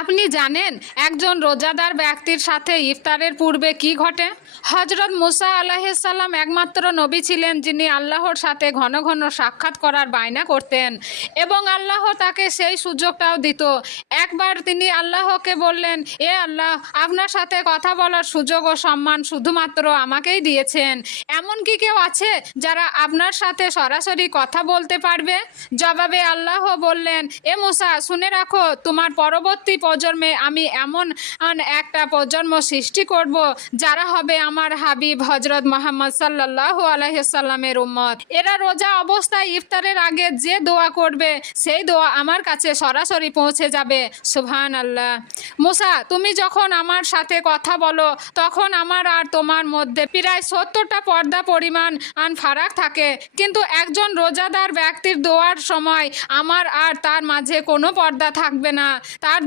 আপনি জানেন একজন রোজাদার ব্যক্তির সাথে ইফতারের পূর্বে কি ঘটে? হজরত মুসা আলাইহিসসালাম একমাত্র নবী ছিলেন যিনি আল্লাহর সাথে ঘন ঘন সাক্ষাৎ করার বায়না করতেন এবং আল্লাহ তাকে সেই সুযোগটাও দিত। একবার তিনি আল্লাহকে বললেন, এ আল্লাহ, আপনার সাথে কথা বলার সুযোগ ও সম্মান শুধুমাত্র আমাকেই দিয়েছেন। এমন কি কেউ আছে যারা আপনার সাথে সরাসরি কথা বলতে পারবে? জবাবে আল্লাহ বললেন, এ মুসা, শুনে রাখো, তোমার পরবর্তী প্রজন্মে আমি এমন একটা প্রজন্ম সৃষ্টি করব যারা হবে আমার হাবিব হজরত মোহাম্মদ সাল্লাল্লাহু আলাইহি সাল্লামের উম্মত। এরা রোজা অবস্থায় ইফতারের আগে যে দোয়া করবে সেই দোয়া আমার কাছে সরাসরি পৌঁছে যাবে। সুবহানাল্লাহ। মুসা, তুমি যখন আমার সাথে কথা বলো তখন আমার আর তোমার মধ্যে প্রায় 70টা পর্দা পরিমাণ ফারাক থাকে, কিন্তু একজন রোজাদার ব্যক্তির দোয়ার সময় আমার আর তার মাঝে কোনো পর্দা থাকবে না। তার